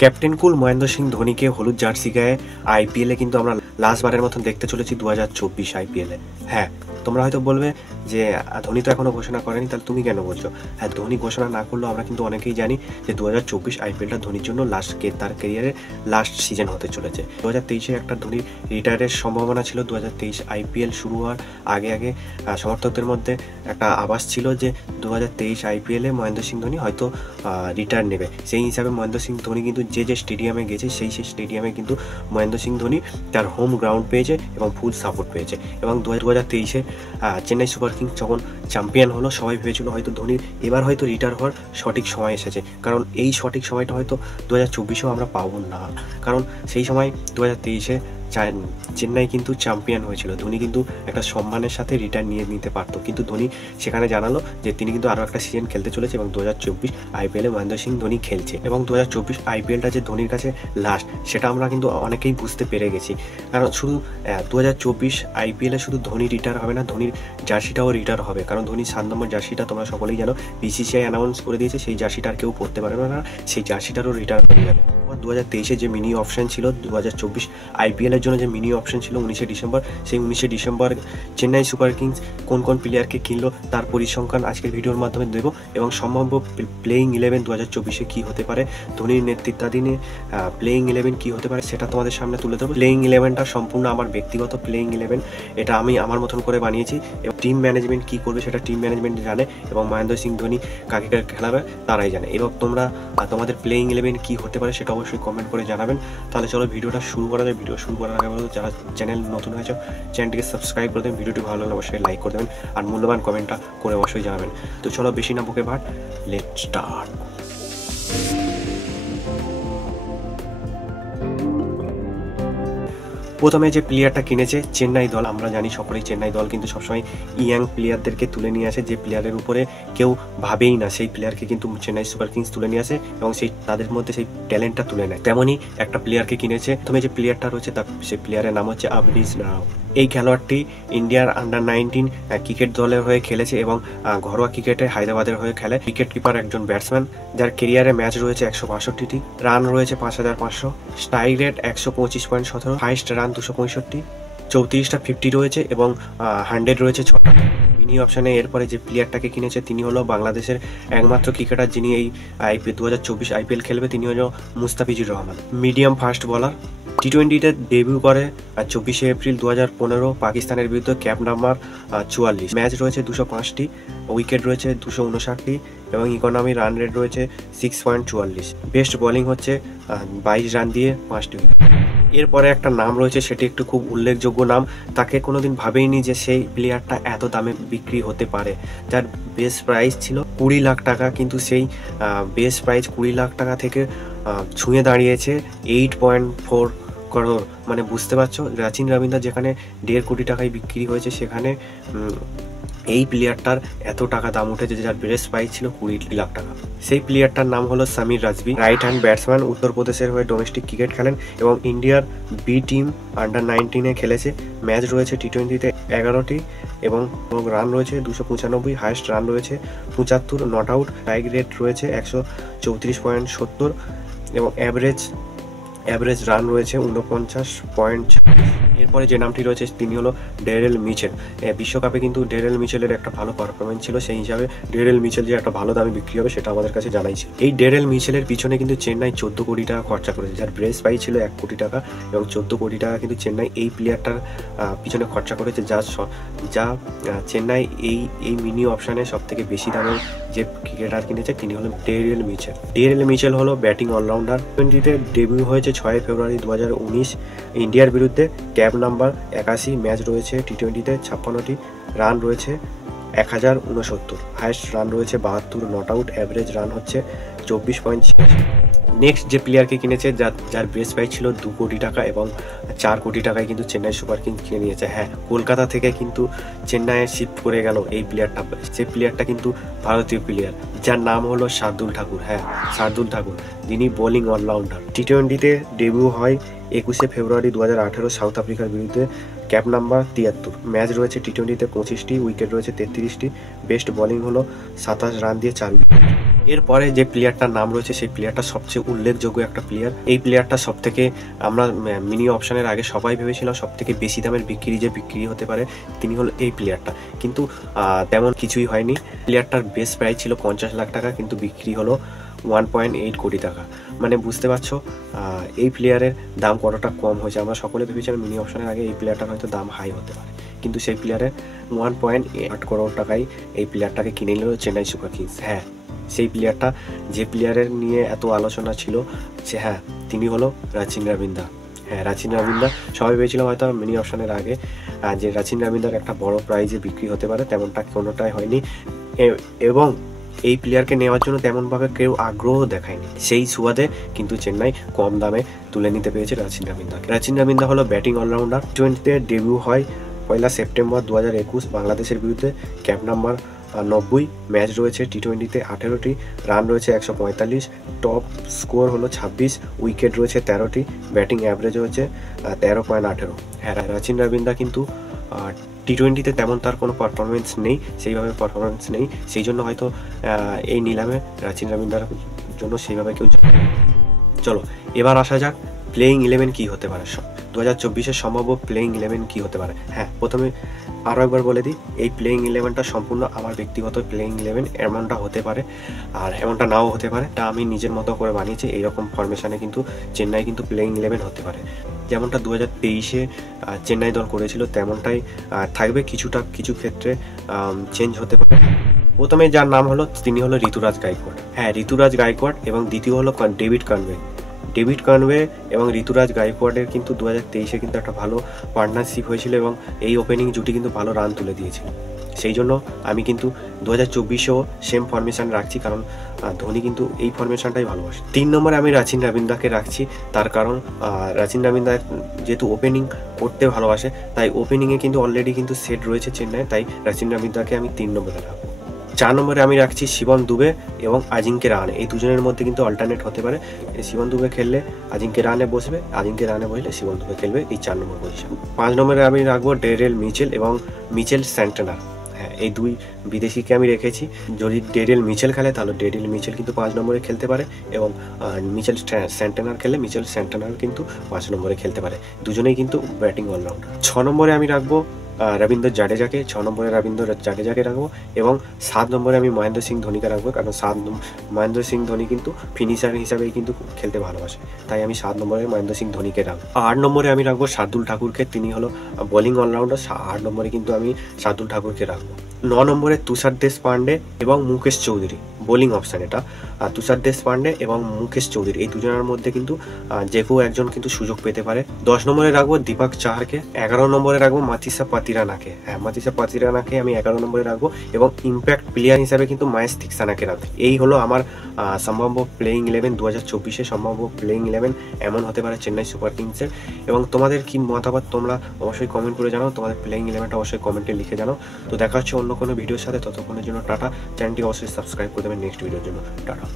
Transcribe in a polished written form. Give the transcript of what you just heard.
Captain কুল মহেন্দ্র সিং ধোনিকে হলুদ jersey গায়ে আইপিএলে কিন্তু আমরা লাস্টবারের মতন দেখতে চলেছি 2024 আইপিএলে। হ্যাঁ, তোমরা হয়তো বলবে যে ধোনি তো এখনো ঘোষণা করেনি, তাহলে তুমি কেন বলছো? হ্যাঁ, ধোনি ঘোষণা না করলেও আমরা কিন্তু অনেকেই জানি যে 2024 আইপিএলটা ধোনির জন্য তার ক্যারিয়ারের লাস্ট সিজন হতে চলেছে। 2023-এ একটা ধোনি রিটায়ারের সম্ভাবনা ছিল। 2023 আইপিএল শুরু হওয়ার আগে আগে সমর্থকদের মধ্যে একটা আভাস ছিল যে 2023 আইপিএলে মহেন্দ্র সিং ধোনি হয়তো রিটায়ার নেবে। সেই হিসাবে মহেন্দ্র সিং ধোনি কিন্তু যে স্টেডিয়ামে গেছে সেই স্টেডিয়ামে কিন্তু মহেন্দ্র সিং ধোনি তার হোম গ্রাউন্ড পেয়েছে এবং ফুল সাপোর্ট পেয়েছে। এবং 2023-এ চেন্নাই সুপার কিংস যখন চ্যাম্পিয়ন হলো, সবাই ভেবেছিল হয়তো ধোনির এবার হয়তো রিটায়ার হওয়ার সঠিক সময় এসেছে। কারণ এই সঠিক সময়টা হয়তো 2024-এও আমরা পাবো না, কারণ সেই সময় 2023-এ চেন্নাই কিন্তু চ্যাম্পিয়ন হয়েছিল। ধোনি কিন্তু একটা সম্মানের সাথে রিটায়ার নিতে পারতো, কিন্তু ধোনি সেখানে জানালো যে তিনি কিন্তু আরও একটা সিজন খেলতে চলেছে এবং 2024 আইপিএলে মহেন্দ্র সিং ধোনি খেলছে। এবং 2024 আইপিএলটা যে ধোনির কাছে লাস্ট, সেটা আমরা কিন্তু অনেকেই বুঝতে পেরে গেছি। কারণ শুধু 2024 আইপিএলে শুধু ধোনি রিটায়ার হবে না, ধোনির জার্সিটাও রিটায়ার হবে। কারণ ধোনির 7 নম্বর জার্সিটা তোমরা সকলেই জানো, বিসিসিআই অ্যানাউন্স করে দিয়েছে সেই জার্সিটা আর কেউ পড়তে পারবে না, সেই জার্সিটারও রিটায়ার হয়ে যাবে। 2023-এ যে মিনি অপশন ছিল 2024 আইপিএলের জন্য, যে মিনি অপশন ছিল 19শে ডিসেম্বর, সেই 19শে ডিসেম্বর চেন্নাই সুপার কিংস কোন কোন প্লেয়ারকে কিনলো তার পরিসংখ্যান আজকের ভিডিওর মাধ্যমে দেবো। এবং সম্ভাব্য প্লেয়িং 11 2024-এ কী হতে পারে, ধোনির নেতৃত্বাধীনে প্লেয়িং 11 কী হতে পারে সেটা তোমাদের সামনে তুলে ধরবো। প্লেয়িং 11টা সম্পূর্ণ আমার ব্যক্তিগত প্লেয়িং 11, এটা আমি আমার মতন করে বানিয়েছি। এবং টিম ম্যানেজমেন্ট কী করবে সেটা টিম ম্যানেজমেন্ট জানে, এবং মহেন্দ্র সিং ধোনি কাকে কাকে খেলাবে তারাই জানে। এবং তোমরা তোমাদের প্লেয়িং 11 কী হতে পারে সেটা অবশ্যই কমেন্ট করে জানাবেন। তাহলে চলো ভিডিওটা শুরু করা যায়। ভিডিও শুরু করার আগে যারা চ্যানেল নতুন হয়েছে চ্যানেলটিকে সাবস্ক্রাইব করে দেবেন, ভিডিওটি ভালো লাগলে অবশ্যই লাইক করে দেবেন, আর মূল্যবান কমেন্টটা করে অবশ্যই জানাবেন। তো চলো বেশি না বকে ভাট, লেটস স্টার্ট। প্রথমে যে প্লেয়ারটা কিনেছে চেন্নাই দল, আমরা জানি সকলেই চেন্নাই দল কিন্তু সবসময় ইয়াং প্লেয়ারদেরকে তুলে নিয়ে আসে, যে প্লেয়ারের উপরে কেউ ভাবেই না সেই প্লেয়ারকে কিন্তু চেন্নাই সুপার কিংস তুলে নিয়ে আসে এবং সেই তাদের মধ্যে সেই ট্যালেন্টটা তুলে নেয়। তেমনই একটা প্লেয়ারকে কিনেছে। প্রথমে যে প্লেয়ারটা রয়েছে তার সেই প্লেয়ারের নাম হচ্ছে আবনিশ রাও। এই খেলোয়াড়টি ইন্ডিয়ার আন্ডার-19 ক্রিকেট দলের হয়ে খেলেছে এবং ঘরোয়া ক্রিকেটে হায়দ্রাবাদের হয়ে খেলে। উইকেট কিপার, একজন ব্যাটসম্যান, যার কেরিয়ারে ম্যাচ রয়েছে 162টি, রান রয়েছে 5500, স্ট্রাইক রেট 125.17, হাইস্ট রান 265, 34টা 50 রয়েছে এবং 100 রয়েছে 6টা। মিনি অপশানে এরপরে যে প্লেয়ারটাকে কিনেছে তিনি হলো বাংলাদেশের একমাত্র ক্রিকেটার যিনি এই 2024 আইপিএল খেলবে, তিনি হলো Mustafizur Rahman. Medium fast bowler, টি-20-তে ডেবিউ করে 24শে এপ্রিল 2015 পাকিস্তানের বিরুদ্ধে, ক্যাপ নাম্বার 44, ম্যাচ রয়েছে 205টি, উইকেট রয়েছে 259টি এবং ইকোনমি রান রেট রয়েছে 6.44। বেস্ট বোলিং হচ্ছে 22 রান দিয়ে 5টি উইকেট। এরপরে একটা নাম রয়েছে, সেটি একটু খুব উল্লেখযোগ্য নাম, তাকে কোনোদিন ভাবেইনি যে সেই প্লেয়ারটা এত দামে বিক্রি হতে পারে। যার বেস্ট প্রাইস ছিল 20 লাখ টাকা, কিন্তু সেই বেস্ট প্রাইস 20 লাখ টাকা থেকে ছুঁয়ে দাঁড়িয়েছে 8.4 করোড়। মানে বুঝতে পারছো, সচিন রবীন্দ্র যেখানে 1.5 কোটি টাকায় বিক্রি হয়েছে, সেখানে এই প্লেয়ারটার এত টাকা দাম উঠেছে, যার বেস্ট প্রাইস ছিল 20 লাখ টাকা। সেই প্লেয়ারটার নাম হলো Samir Rajvi, right hand batsman, উত্তরপ্রদেশের হয়ে ডোমেস্টিক ক্রিকেট খেলেন এবং ইন্ডিয়ার বি টিম আন্ডার-19-এ খেলেছে। ম্যাচ রয়েছে টি-20-তে 11টি এবং রান রয়েছে 295, হাইস্ট রান রয়েছে 75, নট আউট, স্ট্রাইক রেট রয়েছে 134.70 এবং অ্যাভারেজ রান রয়েছে 49. এরপরে যে নামটি রয়েছে তিনি হলো ডেরেল মিচেল। বিশ্বকাপে কিন্তু ডেরেল মিচেলের একটা ভালো পারফরমেন্স ছিল, সেই হিসাবে ডেরেল মিচেল যে একটা ভালো দামে বিক্রি হবে সেটা আমাদের কাছে জানাইছে। এই ডেরেল মিচেলের পিছনে কিন্তু চেন্নাই 14 কোটি টাকা খরচা করেছে, যার বেস্ট প্রাইস ছিল 1 কোটি টাকা এবং 14 কোটি টাকা কিন্তু চেন্নাই এই প্লেয়ারটার পিছনে খরচা করেছে। যা চেন্নাই এই মিনি অপশানে সব থেকে বেশি দামে যে ক্রিকেটার কিনেছে তিনি হলেন ডেরেল মিচেল। ডেরেল মিচেল হলো ব্যাটিং অলরাউন্ডার। টি-20-তে ডেবিউ হয়েছে 6 ফেব্রুয়ারি 2019 ইন্ডিয়ার বিরুদ্ধে, ক্যাপ নাম্বার 81, ম্যাচ রয়েছে টি-20-তে 56টি, রান রয়েছে 1069, হাইস্ট রান রয়েছে 72, নট আউট, অ্যাভারেজ রান হচ্ছে 24.86। নেক্সট যে প্লেয়ারকে কিনেছে যার বেস্ট প্রাইস ছিল 2 কোটি টাকা এবং 4 কোটি টাকায় কিন্তু চেন্নাই সুপার কিংস কিনে নিয়েছে। হ্যাঁ, কলকাতা থেকে কিন্তু চেন্নাইয়ে শিফট করে গেল এই প্লেয়ারটা। সেই প্লেয়ারটা কিন্তু ভারতীয় প্লেয়ার, যার নাম হলো শার্দুল ঠাকুর। হ্যাঁ, শার্দুল ঠাকুর, যিনি বোলিং অলরাউন্ডার। টি-20-তে ডেবিউ হয় 21শে ফেব্রুয়ারি 2018 সাউথ আফ্রিকার বিরুদ্ধে, ক্যাপ নাম্বার 73, ম্যাচ রয়েছে টি-20-তে 25টি, উইকেট রয়েছে 33টি, বেস্ট বোলিং হলো 27 রান দিয়ে 4 উইকেট। এরপরে যে প্লেয়ারটার নাম রয়েছে সেই প্লেয়ারটা সবচেয়ে উল্লেখযোগ্য একটা প্লেয়ার। এই প্লেয়ারটা সব থেকে আমরা মিনি অপশনের আগে সবাই ভেবেছিলাম সব থেকে বেশি দামের বিক্রি হতে পারে, তিনি হলো এই প্লেয়ারটা। কিন্তু তেমন কিছুই হয়নি। প্লেয়ারটার বেস প্রাইস ছিল 50 লাখ টাকা, কিন্তু বিক্রি হলো 1.8 কোটি টাকা। মানে বুঝতে পারছো এই প্লেয়ারের দাম কতটা কম হয়েছে। আমরা সকলে ভেবেছিলাম মিনি অপশনের আগে এই প্লেয়ারটার হয়তো দাম হাই হতে পারে, কিন্তু সেই প্লেয়ারের 1.8 করোড় টাকায় এই প্লেয়ারটাকে কিনে নিল চেন্নাই সুপার কিংস। হ্যাঁ, সেই প্লেয়ারটা যে প্লেয়ারের নিয়ে এত আলোচনা ছিল সে তিনি হলো রাচিন রবিন্দা। হ্যাঁ, রাচিন রবিন্দা সবাই ভেবেছিলাম হয়তো মিনি অপশনের আগে যে রাচিন রবিন্দার একটা বড় প্রাইজে বিক্রি হতে পারে, তেমনটা কোনোটাই হয়নি। এবং এই প্লেয়ারকে নেওয়ার জন্য তেমনভাবে কেউ আগ্রহ দেখায়নি। সেই সুবাদে কিন্তু চেন্নাই কম দামে তুলে নিতে পেরেছে রাচিন রবিন্দাকে। রাচিন রবিন্দা হলো ব্যাটিং অলরাউন্ডার। টি-20তে ডেবিউ হয় 1 সেপ্টেম্বর 2021 বাংলাদেশের বিরুদ্ধে। ক্যাপ নাম্বার 90, ম্যাচ রয়েছে টি-20তে 18টি, রান রয়েছে 145, টপ স্কোর হলো 26, উইকেট রয়েছে 13টি, ব্যাটিং অ্যাভারেজ হচ্ছে 13.18। হ্যাঁ, রাচিন রবিন্দা কিন্তু টি-20তে তেমন তার কোনো পারফরমেন্স নেই, সেইভাবে পারফরমেন্স নেই, সেই জন্য হয়তো এই নিলামে রাচিন রবিন্দার জন্য সেইভাবে কেউ। চলো এবার আসা যাক প্লেইং 11 কী হতে পারে। 2024-এর সম্ভাব্য প্লেইং 11 কী হতে পারে। হ্যাঁ, প্রথমে আরও একবার বলে দিই, এই প্লেইং 11টা সম্পূর্ণ আমার ব্যক্তিগত প্লেইং 11, এমনটা হতে পারে আর এমনটা নাও হতে পারে। তা আমি নিজের মতো করে বানিয়েছি। এইরকম ফরমেশনে কিন্তু চেন্নাই কিন্তু প্লেইং 11 হতে পারে, যেমনটা 2023-এ চেন্নাই দল করেছিল তেমনটাই থাকবে। কিছু ক্ষেত্রে চেঞ্জ হতে পারে। প্রথমে যার নাম হলো তিনি হলো ঋতুরাজ গাইকোয়াড়। হ্যাঁ, ঋতুরাজ গাইকোয়াড় এবং দ্বিতীয় হলো ডেভিড কনওয়ে এবং ঋতুরাজ গাইকোয়াড়ের কিন্তু 2023-এ কিন্তু একটা ভালো পার্টনারশিপ হয়েছিল এবং এই ওপেনিং জুটি কিন্তু ভালো রান তুলে দিয়েছিল। সেই জন্য আমি কিন্তু 2024-এও সেম ফরমেশন রাখছি, কারণ ধোনি কিন্তু এই ফরমেশনটাই ভালোবাসে। 3 নম্বরে আমি রাচিন রবিন্দাকে রাখছি, তার কারণ রাচিন রবিন্দা যেহেতু ওপেনিং করতে ভালোবাসে, তাই ওপেনিংয়ে কিন্তু অলরেডি কিন্তু সেট রয়েছে চেন্নাই, তাই রাচিন রবিন্দাকে আমি 3 নম্বরে রাখবো। 4 নম্বরে আমি রাখছি শিবম দুবে এবং আজিঙ্কে রাহানে। এই দুজনের মধ্যে কিন্তু অল্টারনেট হতে পারে। শিবম দুবে খেললে আজিঙ্কে রাহানে বসবে, আজিঙ্কে রাহানে বসলে শিবম দুবে খেলবে, এই 4 নম্বর পজিশন। 5 নম্বরে আমি রাখবো ডেরেল মিচেল এবং মিচেল স্যান্টনার। হ্যাঁ, এই দুই বিদেশিকে আমি রেখেছি। যদি ডেরেল মিচেল খেলে তাহলে ডেরেল মিচেল কিন্তু 5 নম্বরে খেলতে পারে এবং মিচেল স্যান্টনার খেললে মিচেল স্যান্টনার কিন্তু 5 নম্বরে খেলতে পারে। দুজনেই কিন্তু ব্যাটিং অলরাউন্ডার। 6 নম্বরে আমি রাখবো রবীন্দ্র জাডেজাকে। 6 নম্বরে রবীন্দ্র জাডেজাকে রাখবো এবং 7 নম্বরে আমি মহেন্দ্র সিং ধোনিকে রাখবো, কারণ মহেন্দ্র সিং ধোনি কিন্তু ফিনিশার হিসাবেই কিন্তু খেলতে ভালোবাসে, তাই আমি 7 নম্বরে মহেন্দ্র সিং ধোনিকে রাখবো। 8 নম্বরে আমি রাখবো শার্দুল ঠাকুরকে, তিনি হলো বোলিং অলরাউন্ডার। 8 নম্বরে কিন্তু আমি শার্দুল ঠাকুরকে রাখবো। 9 নম্বরে তুষার দেশপান্ডে এবং মুকেশ চৌধুরী, বোলিং অপশান এটা। তুষার দেশপান্ডে এবং মুকেশ চৌধুরী এই দুজনের মধ্যে কিন্তু যে কেউ একজন কিন্তু সুযোগ পেতে পারে। 10 নম্বরে রাখবো দীপক চাহারকে। 11 নম্বরে রাখবো মাতিসা পাতিরানাকে। হ্যাঁ, মাতিসা পাতিরানাকে আমি 11 নম্বরে রাখবো এবং ইম্প্যাক্ট প্লেয়ার হিসাবে কিন্তু মায়েশ থিকসানাকে রাখবো। এই হলো আমার সম্ভাব্য প্লেইং 11। 2024-এ সম্ভাব্য প্লেইং 11 এমন হতে পারে চেন্নাই সুপার কিংসের। এবং তোমাদের কি মতামত তোমরা অবশ্যই কমেন্ট করে জানাও, তোমাদের প্লেইং 11টা অবশ্যই কমেন্টে লিখে জানাও। তো দেখা হচ্ছে অন্য কোনো ভিডিওর সাথে, ততক্ষণের জন্য টাটা। চ্যানেলটি অবশ্যই সাবস্ক্রাইব করে দেবেন নেক্সট ভিডিওর জন্য। টাটা।